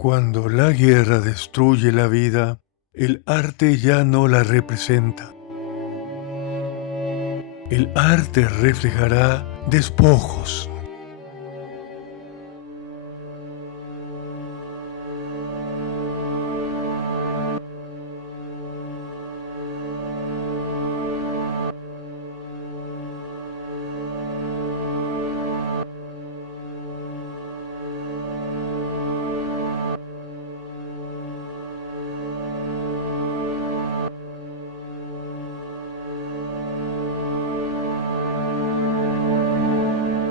Cuando la guerra destruye la vida, el arte ya no la representa. El arte reflejará despojos.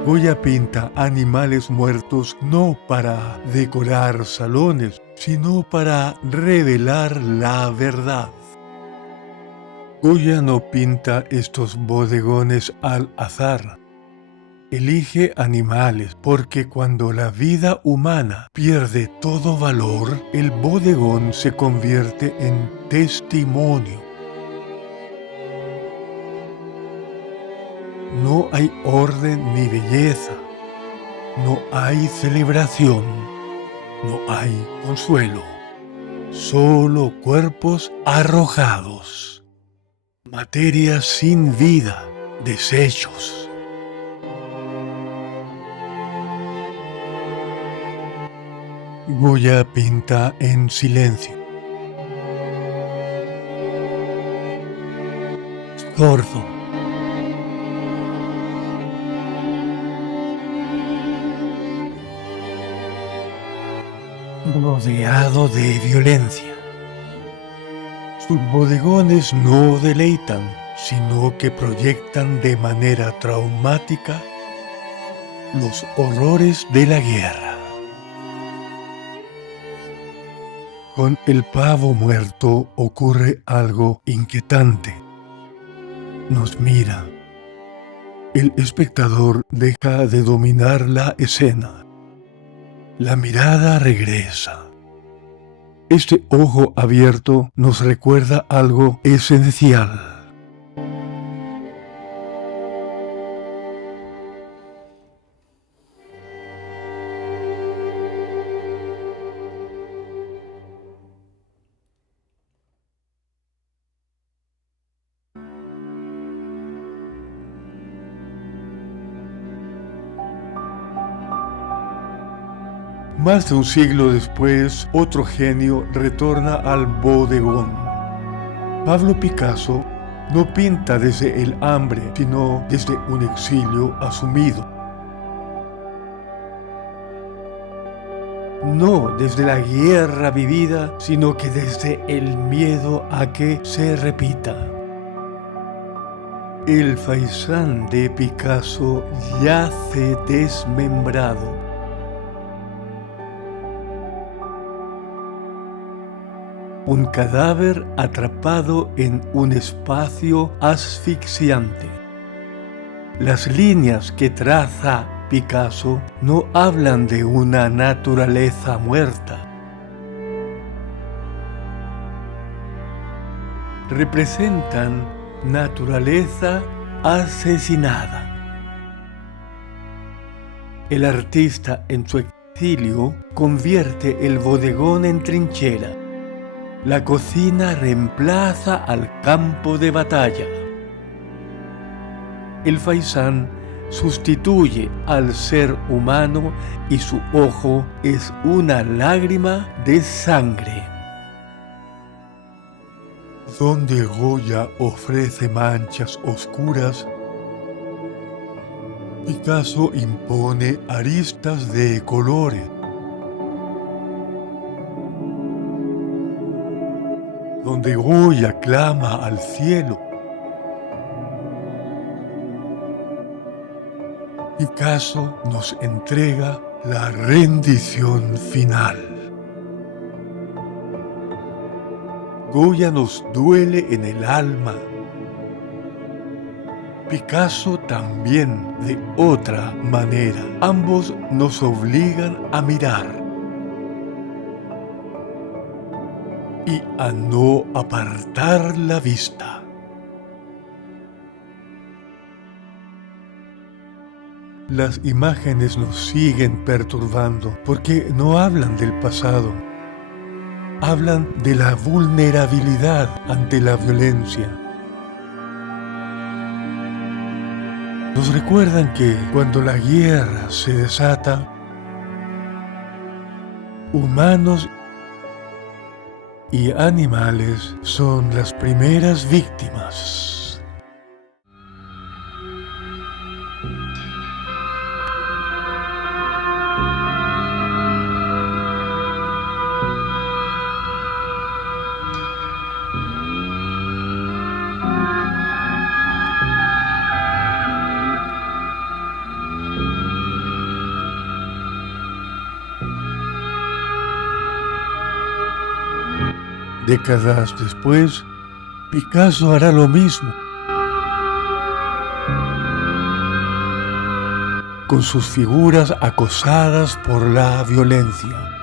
Goya pinta animales muertos no para decorar salones, sino para revelar la verdad. Goya no pinta estos bodegones al azar. Elige animales porque cuando la vida humana pierde todo valor, el bodegón se convierte en testimonio. No hay orden ni belleza, no hay celebración, no hay consuelo, solo cuerpos arrojados, materia sin vida, desechos. Goya pinta en silencio. Sordo. Rodeado de violencia. Sus bodegones no deleitan, sino que proyectan de manera traumática los horrores de la guerra. Con el pavo muerto ocurre algo inquietante. Nos mira. El espectador deja de dominar la escena. La mirada regresa. Este ojo abierto nos recuerda algo esencial. Más de un siglo después, otro genio retorna al bodegón. Pablo Picasso no pinta desde el hambre, sino desde un exilio asumido. No desde la guerra vivida, sino que desde el miedo a que se repita. El faisán de Picasso yace desmembrado. Un cadáver atrapado en un espacio asfixiante. Las líneas que traza Picasso no hablan de una naturaleza muerta. Representan naturaleza asesinada. El artista en su exilio convierte el bodegón en trinchera. La cocina reemplaza al campo de batalla. El faisán sustituye al ser humano y su ojo es una lágrima de sangre. Donde Goya ofrece manchas oscuras, Picasso impone aristas de colores. Donde Goya clama al cielo, Picasso nos entrega la rendición final. Goya nos duele en el alma. Picasso también de otra manera. Ambos nos obligan a mirar y a no apartar la vista. Las imágenes nos siguen perturbando porque no hablan del pasado. Hablan de la vulnerabilidad ante la violencia. Nos recuerdan que cuando la guerra se desata, humanos y animales son las primeras víctimas. Décadas después, Picasso hará lo mismo, con sus figuras acosadas por la violencia.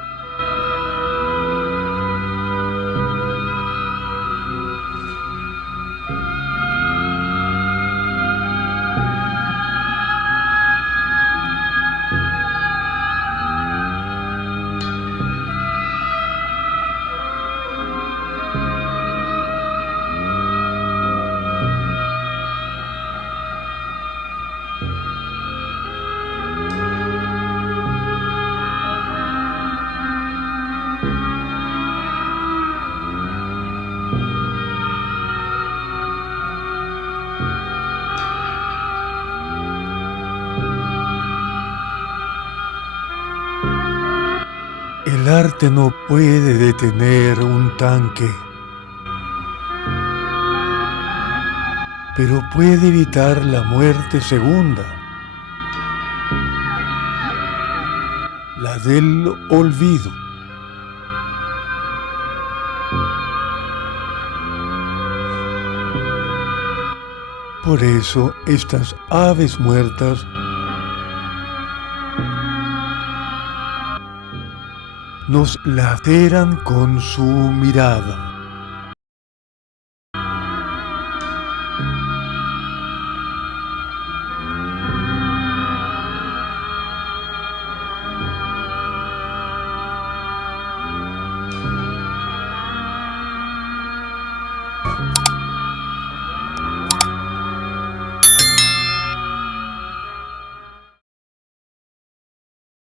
El arte no puede detener un tanque, pero puede evitar la muerte segunda, la del olvido. Por eso estas aves muertas nos laceran con su mirada.